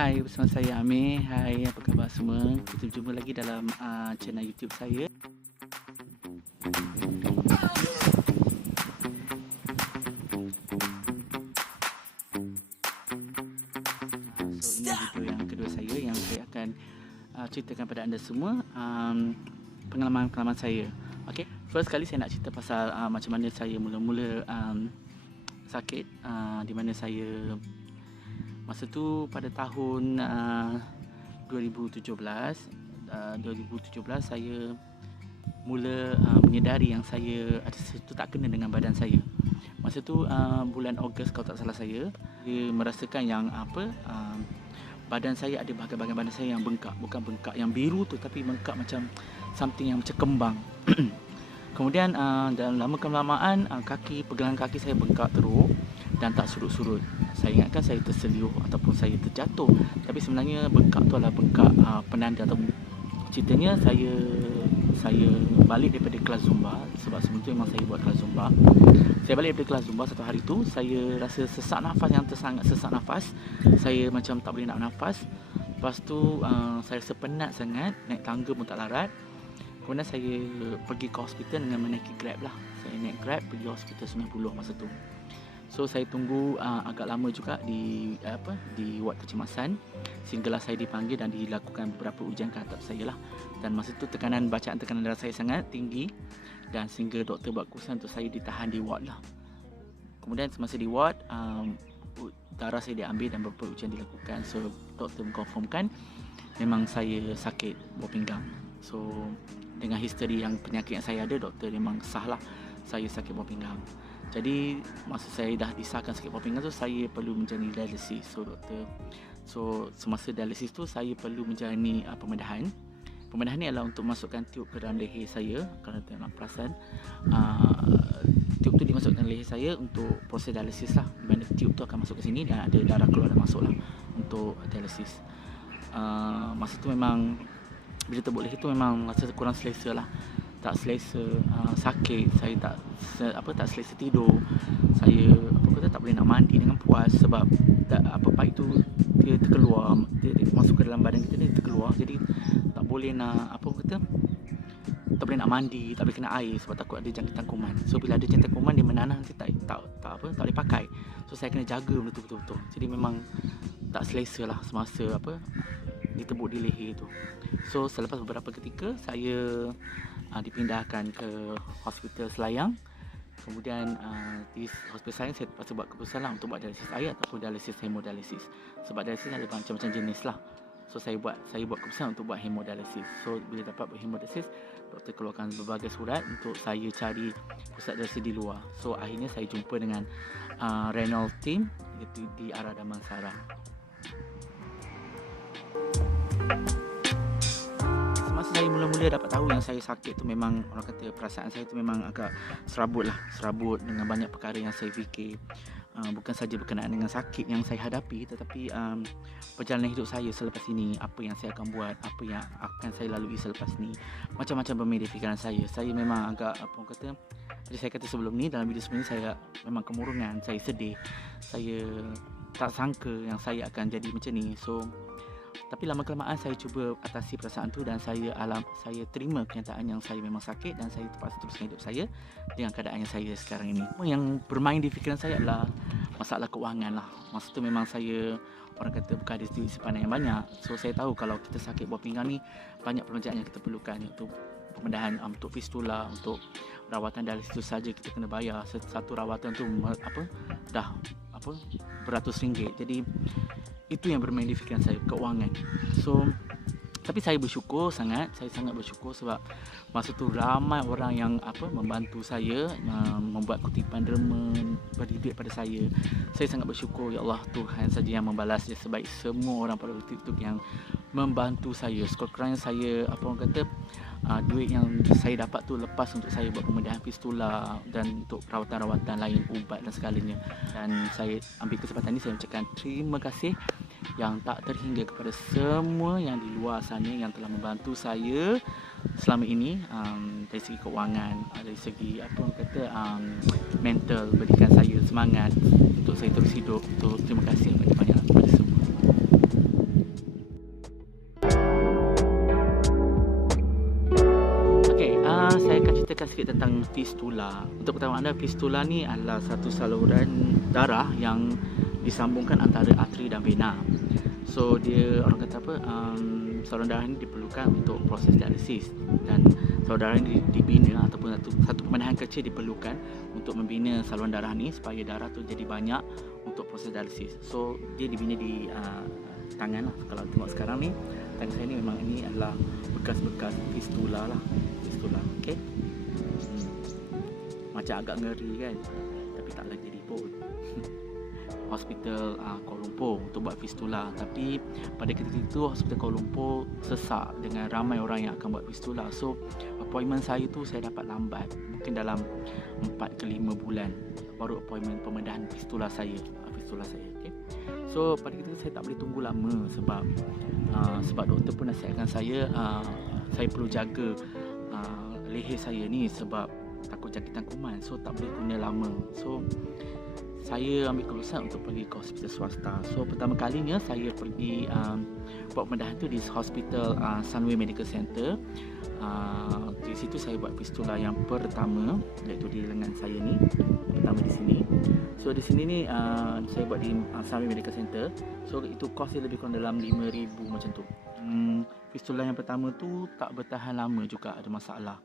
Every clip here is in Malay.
Hai, bersama saya Amir. Hai, apa khabar semua? Kita jumpa lagi dalam channel YouTube saya. So ini video yang kedua saya yang saya akan ceritakan pada anda semua pengalaman-pengalaman saya. Okay, first kali saya nak cerita pasal macam mana saya mula-mula sakit, di mana saya masa tu pada tahun 2017 saya mula menyedari yang saya ada sesuatu tak kena dengan badan saya. Masa tu bulan Ogos kalau tak salah saya merasakan yang badan saya ada bahagian-bahagian badan saya yang bengkak, bukan bengkak yang biru tu tapi bengkak macam something yang macam kembang. Kemudian dalam lama kelamaan pergelangan kaki saya bengkak teruk dan tak surut-surut. Saya ingatkan saya terseliuh ataupun saya terjatuh, tapi sebenarnya bengkak tu adalah bengkak penanda. Atau ceritanya saya balik daripada kelas Zumba, sebab sebelum tu memang saya buat kelas Zumba. Saya balik daripada kelas Zumba satu hari tu, saya rasa sesak nafas yang tersangat sesak nafas. Saya macam tak boleh nak nafas. Lepas tu saya rasa penat sangat, naik tangga pun tak larat. Kemudian saya pergi ke hospital dengan menaiki Grab lah. Saya naik Grab pergi hospital Sungai Buloh masa tu. So saya tunggu agak lama juga di ward kecemasan sehinggalah saya dipanggil dan dilakukan beberapa ujian terhadap saya lah. Dan masa tu tekanan darah saya sangat tinggi dan sehingga doktor buat keputusan untuk saya ditahan di ward lah. Kemudian semasa di ward darah saya diambil dan beberapa ujian dilakukan. So doktor mengkonfirmkan memang saya sakit buah pinggang. So dengan history yang penyakit yang saya ada, doktor memang sah lah saya sakit buah pinggang. Jadi masa saya dah disahkan sakit buah pinggang tu, saya perlu menjalani dialisis. So semasa dialisis tu saya perlu menjalani pembedahan. Pembedahan ni adalah untuk masukkan tiub ke dalam leher saya. Kalau tak perasan, tiub tu dimasukkan dalam leher saya untuk proses dialisis lah. Di mana tiub tu akan masuk ke sini dan ada darah keluar dan masuk lah untuk dialisis. Masa tu memang bila tebuk leher tu memang rasa kurang selesa lah. Tak selesa, sakit, saya tak selesa tidur. Saya tak boleh nak mandi dengan puas sebab paip tu dia terkeluar, dia masuk ke dalam badan kita, dia terkeluar. Jadi tak boleh nak tak boleh nak mandi, tak boleh kena air sebab takut ada jangkitan kuman. So bila ada jangkitan kuman dia menanah, nanti tak boleh pakai. So saya kena jaga betul-betul. Jadi memang tak selesa lah semasa ditebuk di leher tu. So selepas beberapa ketika saya dipindahkan ke hospital Selayang. Kemudian di hospital Selayang saya terpaksa buat keputusan lah untuk buat dialisis air ataupun dialisis hemodialisis. Sebab dialisis ada macam-macam jenis lah. So saya buat keputusan untuk buat hemodialisis. So bila dapat buat hemodialisis, doktor keluarkan berbagai surat untuk saya cari pusat dialisis di luar. So akhirnya saya jumpa dengan renal team iaitu di arah Damansara. Masa saya mula-mula dapat tahu yang saya sakit tu, memang orang kata perasaan saya tu memang agak serabut dengan banyak perkara yang saya fikir. Bukan saja berkenaan dengan sakit yang saya hadapi, tetapi perjalanan hidup saya selepas ini, apa yang saya akan buat, apa yang akan saya lalui selepas ni. Macam-macam bermain di fikiran saya. Saya memang agak saya kata sebelum ni, dalam video sebelum ni saya memang kemurungan, saya sedih. Saya tak sangka yang saya akan jadi macam ni. So tapi lama kelamaan saya cuba atasi perasaan tu dan saya terima kenyataan yang saya memang sakit dan saya terpaksa teruskan hidup saya dengan keadaan yang saya sekarang ini. Yang bermain di fikiran saya adalah masalah keuangan lah. Masa tu memang saya orang kata bukan ada duit simpanan yang banyak. So saya tahu kalau kita sakit buah pinggang ni banyak perbelanjaan yang kita perlukan, iaitu pembedahan untuk fistula, untuk rawatan dialisis tu saja kita kena bayar. Satu rawatan tu dah beratus ringgit. Jadi itu yang bermain di fikiran saya, keuangan. So tapi saya sangat bersyukur sebab masa tu ramai orang yang membantu saya, membuat kutipan derma, beri duit pada saya. Saya sangat bersyukur, ya Allah, Tuhan saja yang membalasnya sebaik semua orang pada waktu itu yang membantu saya. Sekurang-kurangnya saya duit yang saya dapat tu lepas untuk saya buat pembedahan fistula dan untuk rawatan-rawatan lain, ubat dan segalanya. Dan saya ambil kesempatan ini saya ucapkan terima kasih yang tak terhingga kepada semua yang di luar sana yang telah membantu saya selama ini, dari segi keuangan, dari segi mental, berikan saya semangat untuk saya terus hidup. So terima kasih banyak-banyak kepada semua. sikit tentang fistula. Untuk pengetahuan anda, fistula ni adalah satu saluran darah yang disambungkan antara arteri dan vena. So dia, orang kata apa, saluran darah ni diperlukan untuk proses dialisis, dan saluran darah ni dibina ataupun satu pembedahan kecil diperlukan untuk membina saluran darah ni supaya darah tu jadi banyak untuk proses dialisis. So dia dibina di tangan lah. Kalau tengok sekarang ni, tangan saya ni memang ini adalah bekas-bekas fistula lah. Fistula, okey. Macam agak ngeri kan, tapi taklah jadi pun. Hospital Kuala Lumpur untuk buat fistula, tapi pada ketika itu Hospital Kuala Lumpur sesak dengan ramai orang yang akan buat fistula. So appointment saya tu saya dapat lambat, mungkin dalam 4 ke 5 bulan baru appointment pembedahan fistula saya. Okay? So pada ketika itu saya tak boleh tunggu lama, sebab doktor pun nasihatkan saya perlu jaga leher saya ni sebab takut jangkitan kuman. So tak boleh guna lama. So saya ambil keputusan untuk pergi ke hospital swasta. So pertama kalinya saya pergi buat pembedahan tu di hospital Sunway Medical Center. Di situ saya buat fistula yang pertama, iaitu di lengan saya ni, pertama di sini. So di sini ni saya buat di Sunway Medical Center. So itu kos dia lebih kurang dalam 5,000 macam tu. Fistula yang pertama tu tak bertahan lama juga, ada masalah.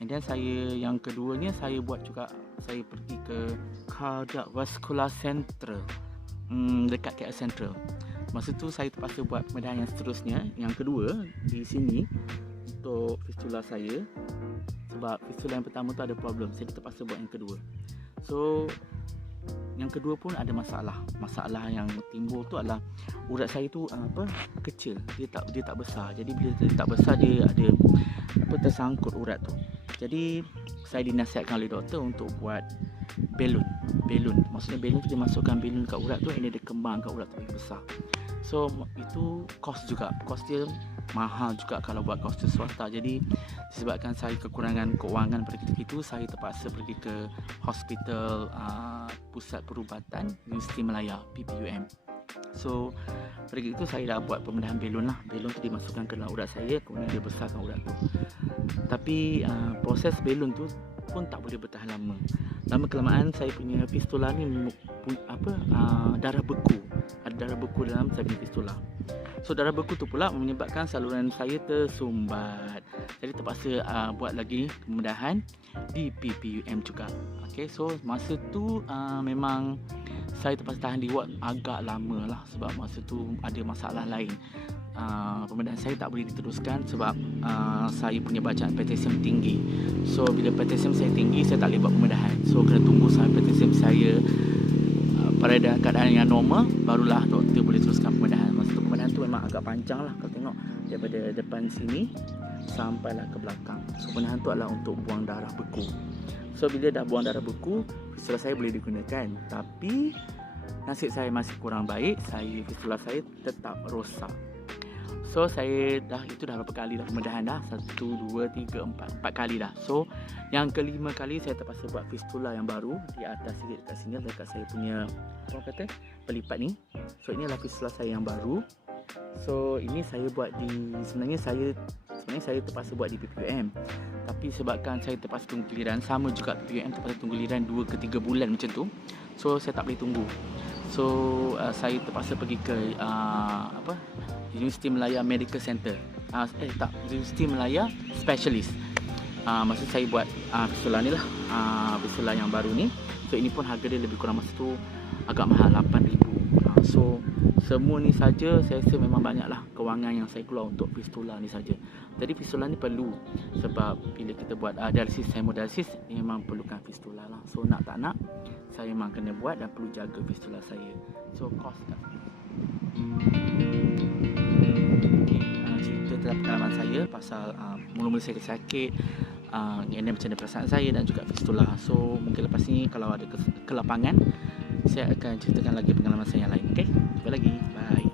And then saya yang keduanya saya buat juga, saya pergi ke Cardiac Vascular Center dekat KL Central. Masa tu saya terpaksa buat pembedahan yang seterusnya, yang kedua di sini untuk fistula saya, sebab fistula yang pertama tu ada problem. Saya terpaksa buat yang kedua. So yang kedua pun ada masalah. Masalah yang timbul tu adalah urat saya tu kecil, dia tak besar. Jadi bila dia tak besar, dia ada tersangkut urat tu. Jadi saya dinasihatkan oleh doktor untuk buat belon. Maksudnya belon tu dia masukkan belon kat urat tu, ini dia kembang kat urat tu lebih besar. So itu kos juga. Kos dia mahal juga kalau buat hospital swasta. Jadi disebabkan saya kekurangan keuangan pada ketika itu, saya terpaksa pergi ke Hospital Pusat Perubatan Universiti Malaya, PPUM. So pada ketika itu saya dah buat pembedahan belon lah. Belon tu dimasukkan ke dalam urat saya, kemudian dia besarkan urat tu. Tapi proses belon tu pun tak boleh bertahan lama. Lama kelamaan saya punya fistula ni darah beku. Ada darah beku dalam saya punya fistula. So darah beku tu pula menyebabkan saluran saya tersumbat. Jadi terpaksa buat lagi pembedahan di PPUM juga. Okay, so masa tu memang saya terpaksa tahan di ward agak lama lah, sebab masa tu ada masalah lain. Pembedahan saya tak boleh diteruskan sebab saya punya bacaan potassium tinggi. So bila potassium saya tinggi, saya tak boleh buat pembedahan. So kena tunggu sampai potassium saya pada keadaan yang normal, barulah doktor boleh teruskan pembedahan. Masa tu pembedahan tu memang agak panjang lah, kalau tengok daripada depan sini sampailah ke belakang. So pembedahan tu adalah untuk buang darah beku. So bila dah buang darah beku, fistula saya boleh digunakan. Tapi nasib saya masih kurang baik, fistula saya tetap rosak. So saya itu dah berapa kali dah pembedahan dah, 1, 2, 3, 4 kali dah. So yang kelima kali saya terpaksa buat fistula yang baru di atas sikit dekat sini, dekat saya punya pelipat ni. So ini adalah fistula saya yang baru. So ini saya buat sebenarnya saya terpaksa buat di PPUM. Tapi sebabkan saya terpaksa tunggu giliran, sama juga PPUM terpaksa tunggu giliran 2 ke 3 bulan macam tu. So saya tak boleh tunggu. So saya terpaksa pergi ke Universiti Malaya Medical Center. Universiti Malaya Specialist. Masa saya buat fistula ni lah, fistula yang baru ni. So ini pun harga dia lebih kurang masa tu agak mahal, 8,000. So semua ni saja saya rasa memang banyaklah kewangan yang saya keluar untuk fistula ni saja. Jadi fistula ni perlu, sebab bila kita buat dialisis, hemodialisis, memang perlukan fistula lah. So nak tak nak, saya memang kena buat dan perlu jaga fistula saya. So cost tak. Cerita tentang pengalaman saya pasal mula-mula saya sakit, ini macam mana perasaan saya dan juga fistula. So mungkin lepas ni kalau ada kelapangan, saya akan ceritakan lagi pengalaman saya yang lain. Okay, jumpa lagi, bye.